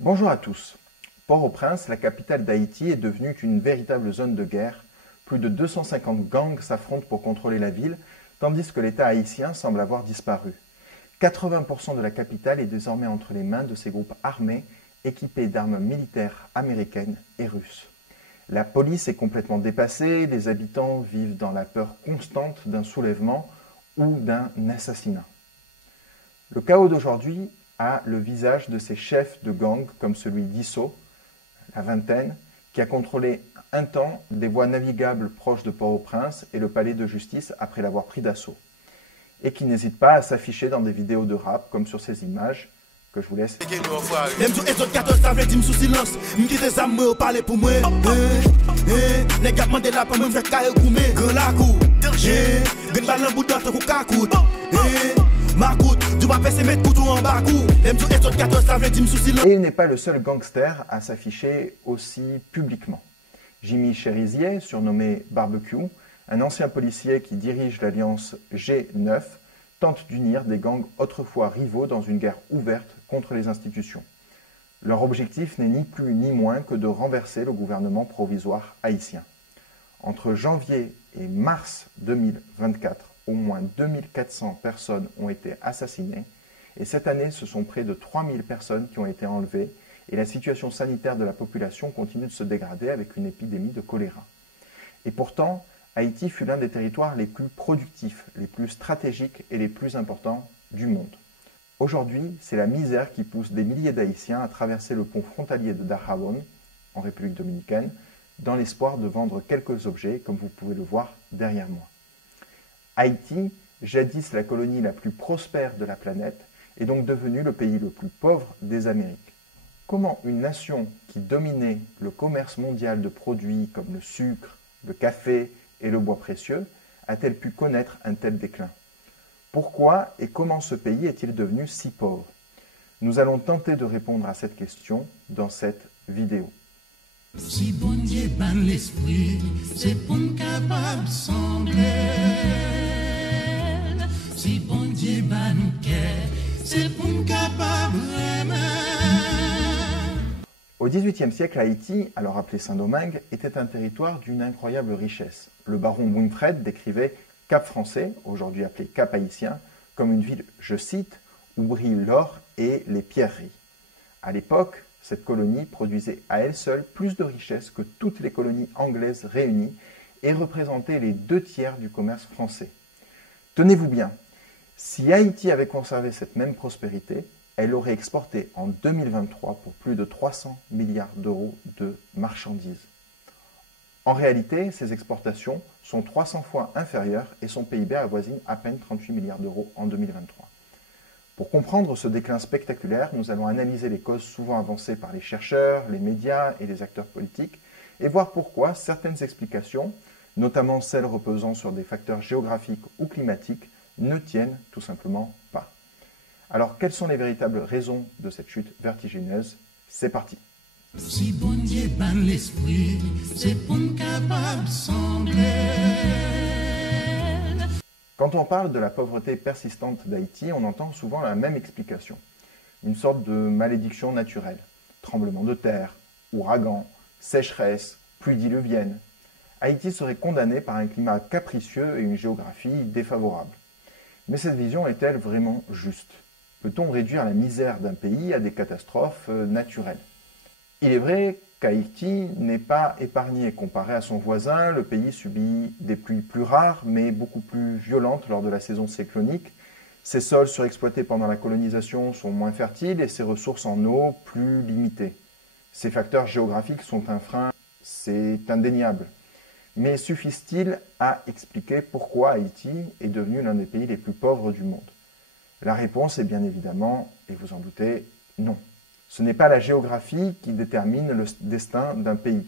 Bonjour à tous. Port-au-Prince, la capitale d'Haïti, est devenue une véritable zone de guerre. Plus de 250 gangs s'affrontent pour contrôler la ville, tandis que l'État haïtien semble avoir disparu. 80% de la capitale est désormais entre les mains de ces groupes armés équipés d'armes militaires américaines et russes. La police est complètement dépassée, les habitants vivent dans la peur constante d'un soulèvement ou d'un assassinat. Le chaos d'aujourd'hui a le visage de ces chefs de gang comme celui d'Isso, la vingtaine, qui a contrôlé un temps des voies navigables proches de Port-au-Prince et le palais de justice après l'avoir pris d'assaut. Et qui n'hésite pas à s'afficher dans des vidéos de rap comme sur ces images que je vous laisse. Et il n'est pas le seul gangster à s'afficher aussi publiquement. Jimmy Cherizier, surnommé Barbecue, un ancien policier qui dirige l'alliance G9, tente d'unir des gangs autrefois rivaux dans une guerre ouverte contre les institutions. Leur objectif n'est ni plus ni moins que de renverser le gouvernement provisoire haïtien. Entre janvier et mars 2024, au moins 2400 personnes ont été assassinées et cette année, ce sont près de 3000 personnes qui ont été enlevées et la situation sanitaire de la population continue de se dégrader avec une épidémie de choléra. Et pourtant, Haïti fut l'un des territoires les plus productifs, les plus stratégiques et les plus importants du monde. Aujourd'hui, c'est la misère qui pousse des milliers d'Haïtiens à traverser le pont frontalier de Dajabón, en République dominicaine, dans l'espoir de vendre quelques objets, comme vous pouvez le voir derrière moi. Haïti, jadis la colonie la plus prospère de la planète, est donc devenu le pays le plus pauvre des Amériques. Comment une nation qui dominait le commerce mondial de produits comme le sucre, le café et le bois précieux a-t-elle pu connaître un tel déclin? Pourquoi et comment ce pays est-il devenu si pauvre? Nous allons tenter de répondre à cette question dans cette vidéo. Si bon Dieu ban l'esprit, c'est pour capable sembler. Si bon Dieu ban cœur, c'est pour capable aimer. Au XVIIIe siècle, Haïti, alors appelé Saint-Domingue, était un territoire d'une incroyable richesse. Le baron Winfred décrivait Cap-Français, aujourd'hui appelé Cap-Haïtien, comme une ville, je cite, où brillent l'or et les pierreries. À l'époque, cette colonie produisait à elle seule plus de richesses que toutes les colonies anglaises réunies et représentait les 2/3 du commerce français. Tenez-vous bien, si Haïti avait conservé cette même prospérité, elle aurait exporté en 2023 pour plus de 300 milliards d'euros de marchandises. En réalité, ces exportations sont 300 fois inférieures et son PIB avoisine à peine 38 milliards d'euros en 2023. Pour comprendre ce déclin spectaculaire, nous allons analyser les causes souvent avancées par les chercheurs, les médias et les acteurs politiques et voir pourquoi certaines explications, notamment celles reposant sur des facteurs géographiques ou climatiques, ne tiennent tout simplement pas. Alors, quelles sont les véritables raisons de cette chute vertigineuse? C'est parti. Si bon Dieu ban l'esprit, c'est pour capable sembler. Quand on parle de la pauvreté persistante d'Haïti, on entend souvent la même explication. Une sorte de malédiction naturelle. Tremblement de terre, ouragan, sécheresse, pluie diluvienne. Haïti serait condamné par un climat capricieux et une géographie défavorable. Mais cette vision est-elle vraiment juste? Peut-on réduire la misère d'un pays à des catastrophes naturelles? Il est vrai qu'Haïti n'est pas épargné. Comparé à son voisin, le pays subit des pluies plus rares, mais beaucoup plus violentes lors de la saison cyclonique. Ses sols surexploités pendant la colonisation sont moins fertiles et ses ressources en eau plus limitées. Ces facteurs géographiques sont un frein, c'est indéniable. Mais suffisent-ils à expliquer pourquoi Haïti est devenu l'un des pays les plus pauvres du monde? La réponse est bien évidemment, et vous en doutez, non. Ce n'est pas la géographie qui détermine le destin d'un pays,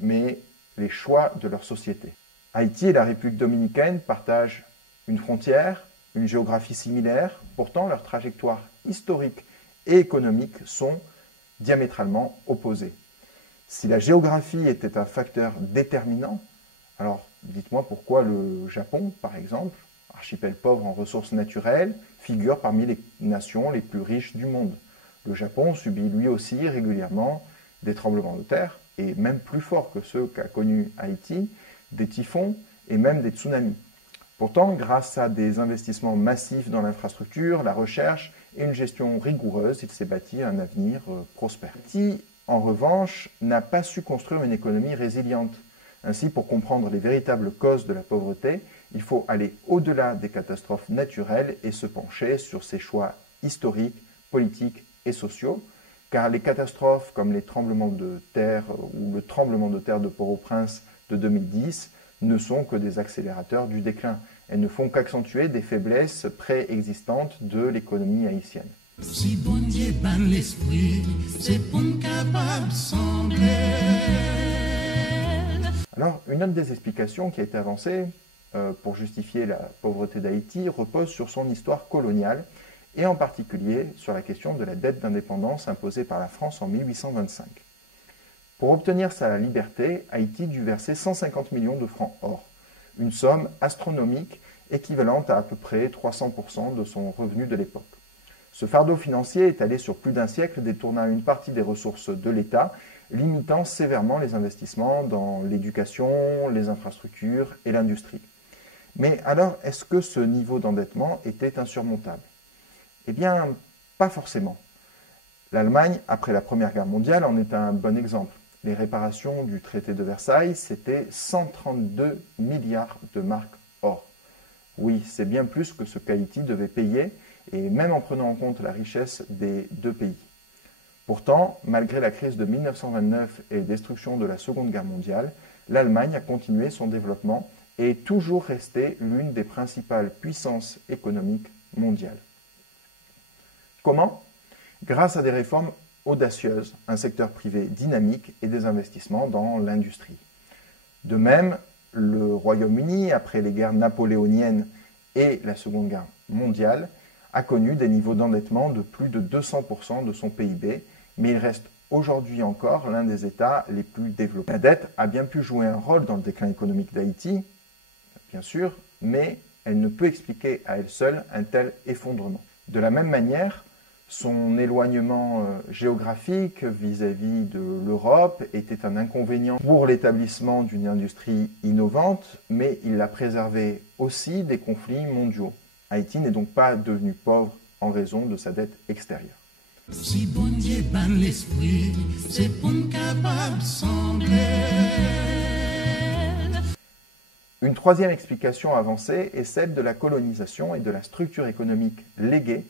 mais les choix de leur société. Haïti et la République dominicaine partagent une frontière, une géographie similaire, pourtant leurs trajectoires historiques et économiques sont diamétralement opposées. Si la géographie était un facteur déterminant, alors dites-moi pourquoi le Japon, par exemple, archipel pauvre en ressources naturelles, figure parmi les nations les plus riches du monde. Le Japon subit lui aussi régulièrement des tremblements de terre, et même plus forts que ceux qu'a connus Haïti, des typhons et même des tsunamis. Pourtant, grâce à des investissements massifs dans l'infrastructure, la recherche et une gestion rigoureuse, il s'est bâti un avenir prospère. Haïti, en revanche, n'a pas su construire une économie résiliente. Ainsi, pour comprendre les véritables causes de la pauvreté, il faut aller au-delà des catastrophes naturelles et se pencher sur ses choix historiques, politiques et sociaux, car les catastrophes comme les tremblements de terre ou le tremblement de terre de Port-au-Prince de 2010 ne sont que des accélérateurs du déclin. Elles ne font qu'accentuer des faiblesses préexistantes de l'économie haïtienne. Si bon Dieu ban l'esprit, c'est pour capable sembler. Alors, une autre des explications qui a été avancée pour justifier la pauvreté d'Haïti repose sur son histoire coloniale et en particulier sur la question de la dette d'indépendance imposée par la France en 1825. Pour obtenir sa liberté, Haïti dut verser 150 millions de francs or, une somme astronomique équivalente à peu près 300% de son revenu de l'époque. Ce fardeau financier, étalé sur plus d'un siècle, détourna une partie des ressources de l'État, limitant sévèrement les investissements dans l'éducation, les infrastructures et l'industrie. Mais alors, est-ce que ce niveau d'endettement était insurmontable? Eh bien, pas forcément. L'Allemagne, après la Première Guerre mondiale, en est un bon exemple. Les réparations du traité de Versailles, c'était 132 milliards de marks or. Oui, c'est bien plus que ce qu'Haïti devait payer, et même en prenant en compte la richesse des deux pays. Pourtant, malgré la crise de 1929 et les destructions de la Seconde Guerre mondiale, l'Allemagne a continué son développement et est toujours restée l'une des principales puissances économiques mondiales. Comment? Grâce à des réformes audacieuses, un secteur privé dynamique et des investissements dans l'industrie. De même, le Royaume-Uni, après les guerres napoléoniennes et la Seconde Guerre mondiale, a connu des niveaux d'endettement de plus de 200% de son PIB, mais il reste aujourd'hui encore l'un des États les plus développés. La dette a bien pu jouer un rôle dans le déclin économique d'Haïti, bien sûr, mais elle ne peut expliquer à elle seule un tel effondrement. De la même manière, son éloignement géographique vis-à-vis de l'Europe était un inconvénient pour l'établissement d'une industrie innovante, mais il l'a préservé aussi des conflits mondiaux. Haïti n'est donc pas devenu pauvre en raison de sa dette extérieure. Si bon Dieu ban l'esprit, c'est pour capable sembler. Une troisième explication avancée est celle de la colonisation et de la structure économique léguée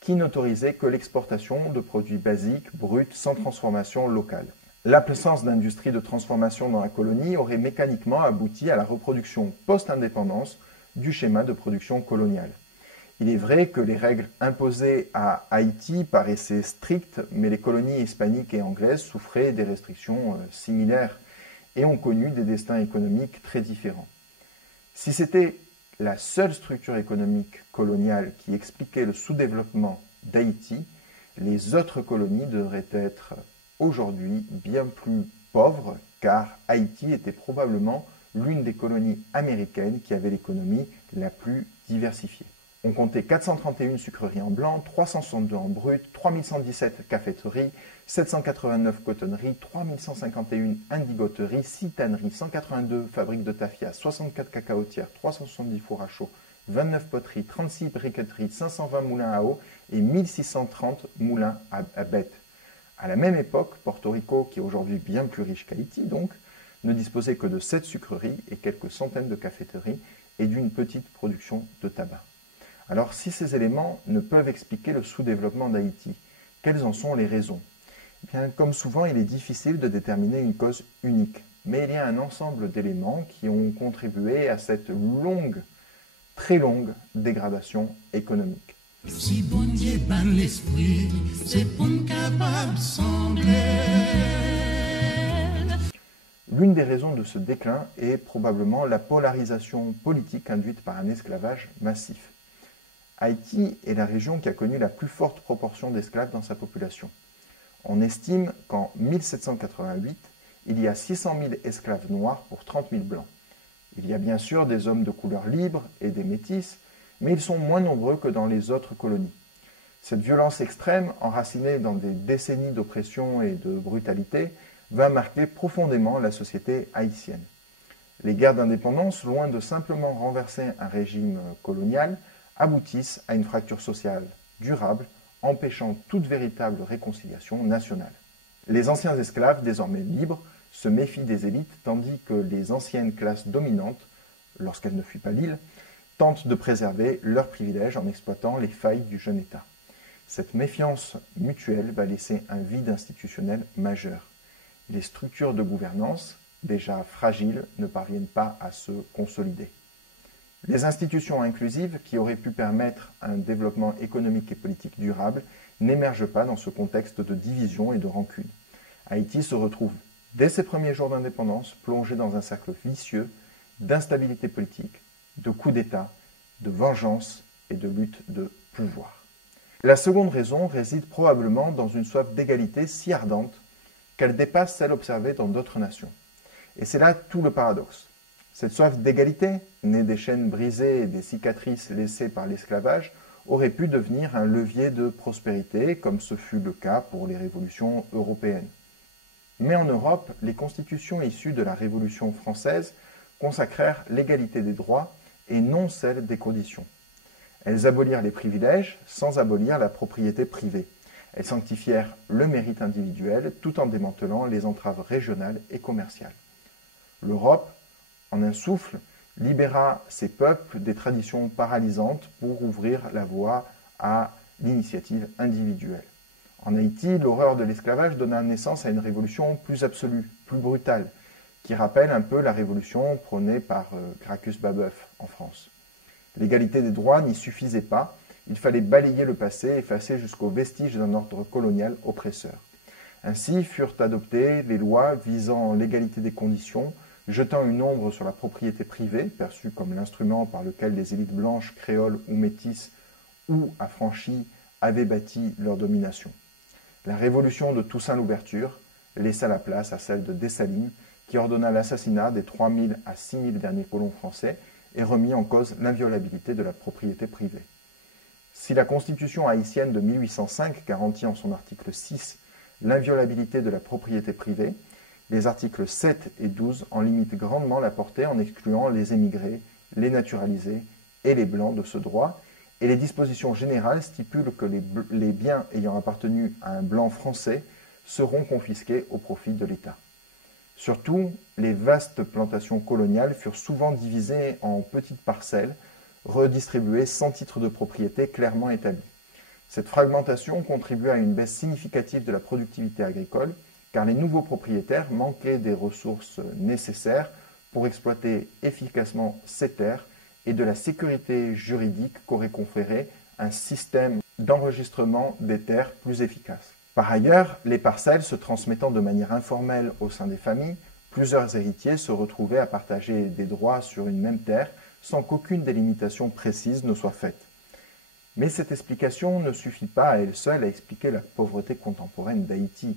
qui n'autorisait que l'exportation de produits basiques, bruts, sans transformation locale. L'absence d'industrie de transformation dans la colonie aurait mécaniquement abouti à la reproduction post-indépendance du schéma de production coloniale. Il est vrai que les règles imposées à Haïti paraissaient strictes, mais les colonies hispaniques et anglaises souffraient des restrictions similaires et ont connu des destins économiques très différents. Si c'était la seule structure économique coloniale qui expliquait le sous-développement d'Haïti, les autres colonies devraient être aujourd'hui bien plus pauvres, car Haïti était probablement l'une des colonies américaines qui avait l'économie la plus diversifiée. On comptait 431 sucreries en blanc, 362 en brut, 3117 caféteries, 789 cotonneries, 3151 indigoteries, 6 tanneries, 182 fabriques de tafia, 64 cacaotières, 370 fours à chaud, 29 poteries, 36 briqueteries, 520 moulins à eau et 1630 moulins à bêtes. À la même époque, Porto Rico, qui est aujourd'hui bien plus riche qu'Haïti donc, ne disposait que de 7 sucreries et quelques centaines de caféteries et d'une petite production de tabac. Alors, si ces éléments ne peuvent expliquer le sous-développement d'Haïti, quelles en sont les raisons? Eh bien, comme souvent, il est difficile de déterminer une cause unique, mais il y a un ensemble d'éléments qui ont contribué à cette longue, très longue dégradation économique. Si bon Dieu ban l'esprit, c'est pour capable sembler. L'une des raisons de ce déclin est probablement la polarisation politique induite par un esclavage massif. Haïti est la région qui a connu la plus forte proportion d'esclaves dans sa population. On estime qu'en 1788, il y a 600 000 esclaves noirs pour 30 000 blancs. Il y a bien sûr des hommes de couleur libre et des métis, mais ils sont moins nombreux que dans les autres colonies. Cette violence extrême, enracinée dans des décennies d'oppression et de brutalité, va marquer profondément la société haïtienne. Les guerres d'indépendance, loin de simplement renverser un régime colonial, aboutissent à une fracture sociale durable, empêchant toute véritable réconciliation nationale. Les anciens esclaves, désormais libres, se méfient des élites, tandis que les anciennes classes dominantes, lorsqu'elles ne fuient pas l'île, tentent de préserver leurs privilèges en exploitant les failles du jeune État. Cette méfiance mutuelle va laisser un vide institutionnel majeur. Les structures de gouvernance, déjà fragiles, ne parviennent pas à se consolider. Les institutions inclusives, qui auraient pu permettre un développement économique et politique durable, n'émergent pas dans ce contexte de division et de rancune. Haïti se retrouve, dès ses premiers jours d'indépendance, plongé dans un cercle vicieux d'instabilité politique, de coups d'État, de vengeance et de lutte de pouvoir. La seconde raison réside probablement dans une soif d'égalité si ardente qu'elle dépasse celle observée dans d'autres nations. Et c'est là tout le paradoxe. Cette soif d'égalité, née des chaînes brisées et des cicatrices laissées par l'esclavage, aurait pu devenir un levier de prospérité, comme ce fut le cas pour les révolutions européennes. Mais en Europe, les constitutions issues de la Révolution française consacrèrent l'égalité des droits et non celle des conditions. Elles abolirent les privilèges sans abolir la propriété privée. Elles sanctifièrent le mérite individuel tout en démantelant les entraves régionales et commerciales. L'Europe, en un souffle, libéra ses peuples des traditions paralysantes pour ouvrir la voie à l'initiative individuelle. En Haïti, l'horreur de l'esclavage donna naissance à une révolution plus absolue, plus brutale, qui rappelle un peu la révolution prônée par Gracchus Babeuf en France. L'égalité des droits n'y suffisait pas, il fallait balayer le passé, effacer jusqu'aux vestiges d'un ordre colonial oppresseur. Ainsi furent adoptées les lois visant l'égalité des conditions, jetant une ombre sur la propriété privée, perçue comme l'instrument par lequel les élites blanches, créoles ou métisses ou affranchies avaient bâti leur domination. La révolution de Toussaint Louverture laissa la place à celle de Dessalines, qui ordonna l'assassinat des 3000 à 6000 derniers colons français et remit en cause l'inviolabilité de la propriété privée. Si la Constitution haïtienne de 1805 garantit en son article 6 l'inviolabilité de la propriété privée, les articles 7 et 12 en limitent grandement la portée en excluant les émigrés, les naturalisés et les blancs de ce droit, et les dispositions générales stipulent que les biens ayant appartenu à un blanc français seront confisqués au profit de l'État. Surtout, les vastes plantations coloniales furent souvent divisées en petites parcelles, redistribuées sans titre de propriété clairement établi. Cette fragmentation contribua à une baisse significative de la productivité agricole, car les nouveaux propriétaires manquaient des ressources nécessaires pour exploiter efficacement ces terres et de la sécurité juridique qu'aurait conféré un système d'enregistrement des terres plus efficace. Par ailleurs, les parcelles se transmettant de manière informelle au sein des familles, plusieurs héritiers se retrouvaient à partager des droits sur une même terre sans qu'aucune délimitation précise ne soit faite. Mais cette explication ne suffit pas à elle seule à expliquer la pauvreté contemporaine d'Haïti.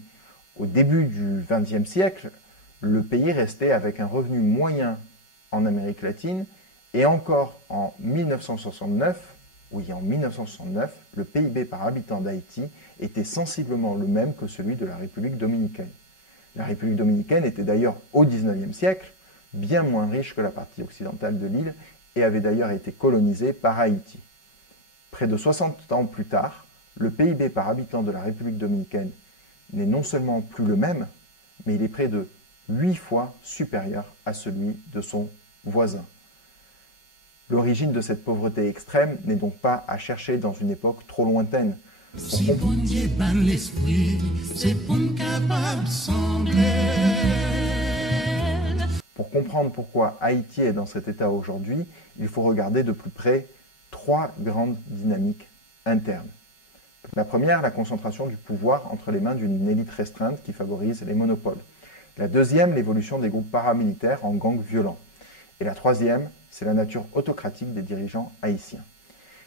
Au début du XXe siècle, le pays restait avec un revenu moyen en Amérique latine et encore en 1969, le PIB par habitant d'Haïti était sensiblement le même que celui de la République dominicaine. La République dominicaine était d'ailleurs au XIXe siècle bien moins riche que la partie occidentale de l'île et avait d'ailleurs été colonisée par Haïti. Près de 60 ans plus tard, le PIB par habitant de la République dominicaine n'est non seulement plus le même, mais il est près de 8 fois supérieur à celui de son voisin. L'origine de cette pauvreté extrême n'est donc pas à chercher dans une époque trop lointaine. Si bon Dieu ban l'esprit, c'est pour nous capable sembler. Pour comprendre pourquoi Haïti est dans cet état aujourd'hui, il faut regarder de plus près 3 grandes dynamiques internes. La première, la concentration du pouvoir entre les mains d'une élite restreinte qui favorise les monopoles. La deuxième, l'évolution des groupes paramilitaires en gangs violents. Et la troisième, c'est la nature autocratique des dirigeants haïtiens.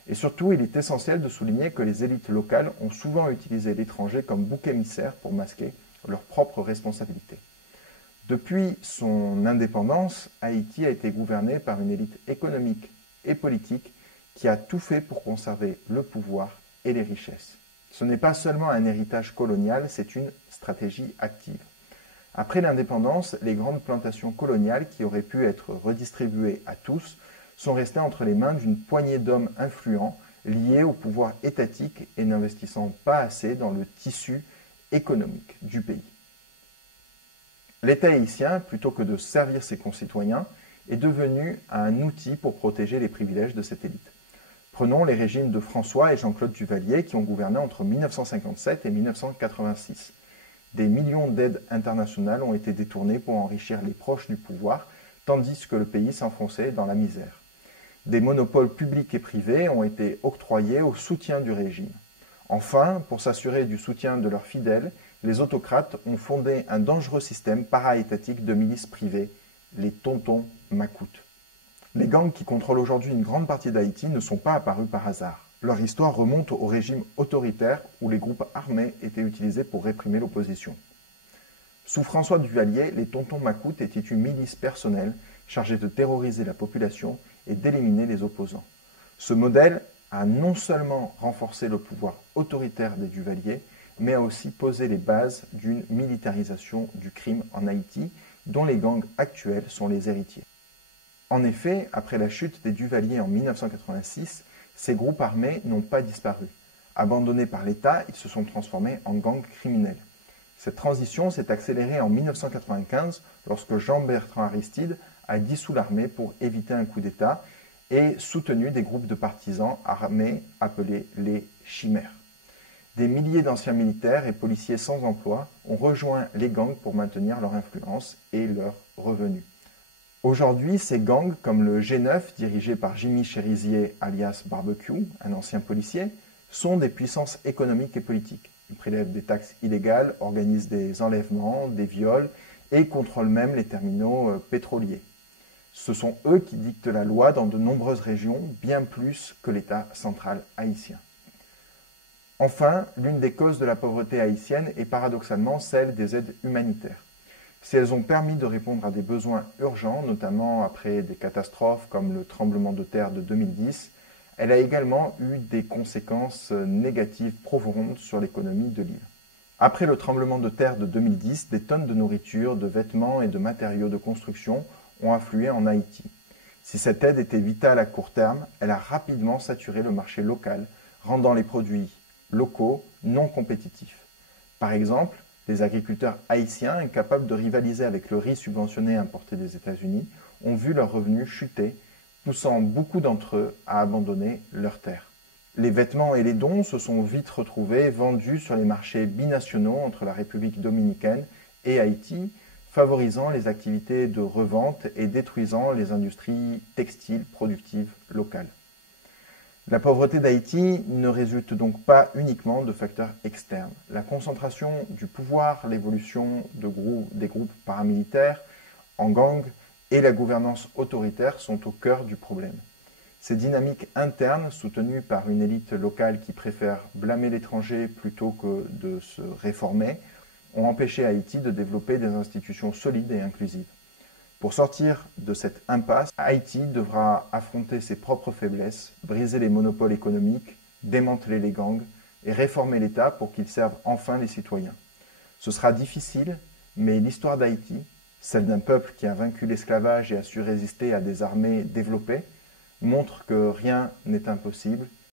Et surtout, il est essentiel de souligner que les élites locales ont souvent utilisé l'étranger comme bouc émissaire pour masquer leurs propres responsabilités. Depuis son indépendance, Haïti a été gouverné par une élite économique et politique qui a tout fait pour conserver le pouvoir et les richesses. Ce n'est pas seulement un héritage colonial, c'est une stratégie active. Après l'indépendance, les grandes plantations coloniales qui auraient pu être redistribuées à tous sont restées entre les mains d'une poignée d'hommes influents liés au pouvoir étatique et n'investissant pas assez dans le tissu économique du pays. L'État haïtien, plutôt que de servir ses concitoyens, est devenu un outil pour protéger les privilèges de cette élite. Prenons les régimes de François et Jean-Claude Duvalier qui ont gouverné entre 1957 et 1986. Des millions d'aides internationales ont été détournées pour enrichir les proches du pouvoir, tandis que le pays s'enfonçait dans la misère. Des monopoles publics et privés ont été octroyés au soutien du régime. Enfin, pour s'assurer du soutien de leurs fidèles, les autocrates ont fondé un dangereux système para-étatique de milices privées, les tontons macoutes. Les gangs qui contrôlent aujourd'hui une grande partie d'Haïti ne sont pas apparus par hasard. Leur histoire remonte au régime autoritaire où les groupes armés étaient utilisés pour réprimer l'opposition. Sous François Duvalier, les tontons macoutes étaient une milice personnelle chargée de terroriser la population et d'éliminer les opposants. Ce modèle a non seulement renforcé le pouvoir autoritaire des Duvalier, mais a aussi posé les bases d'une militarisation du crime en Haïti, dont les gangs actuels sont les héritiers. En effet, après la chute des Duvalier en 1986, ces groupes armés n'ont pas disparu. Abandonnés par l'État, ils se sont transformés en gangs criminels. Cette transition s'est accélérée en 1995 lorsque Jean-Bertrand Aristide a dissous l'armée pour éviter un coup d'État et soutenu des groupes de partisans armés appelés les Chimères. Des milliers d'anciens militaires et policiers sans emploi ont rejoint les gangs pour maintenir leur influence et leurs revenus. Aujourd'hui, ces gangs, comme le G9, dirigé par Jimmy Cherizier alias Barbecue, un ancien policier, sont des puissances économiques et politiques. Ils prélèvent des taxes illégales, organisent des enlèvements, des viols et contrôlent même les terminaux pétroliers. Ce sont eux qui dictent la loi dans de nombreuses régions, bien plus que l'État central haïtien. Enfin, l'une des causes de la pauvreté haïtienne est paradoxalement celle des aides humanitaires. Si elles ont permis de répondre à des besoins urgents, notamment après des catastrophes comme le tremblement de terre de 2010, elle a également eu des conséquences négatives profondes sur l'économie de l'île. Après le tremblement de terre de 2010, des tonnes de nourriture, de vêtements et de matériaux de construction ont afflué en Haïti. Si cette aide était vitale à court terme, elle a rapidement saturé le marché local, rendant les produits locaux non compétitifs. Par exemple, les agriculteurs haïtiens, incapables de rivaliser avec le riz subventionné importé des États-Unis, ont vu leurs revenus chuter, poussant beaucoup d'entre eux à abandonner leurs terres. Les vêtements et les dons se sont vite retrouvés vendus sur les marchés binationaux entre la République dominicaine et Haïti, favorisant les activités de revente et détruisant les industries textiles productives locales. La pauvreté d'Haïti ne résulte donc pas uniquement de facteurs externes. La concentration du pouvoir, l'évolution des groupes paramilitaires en gangs et la gouvernance autoritaire sont au cœur du problème. Ces dynamiques internes, soutenues par une élite locale qui préfère blâmer l'étranger plutôt que de se réformer, ont empêché Haïti de développer des institutions solides et inclusives. Pour sortir de cette impasse, Haïti devra affronter ses propres faiblesses, briser les monopoles économiques, démanteler les gangs et réformer l'État pour qu'il serve enfin les citoyens. Ce sera difficile, mais l'histoire d'Haïti, celle d'un peuple qui a vaincu l'esclavage et a su résister à des armées développées, montre que rien n'est impossible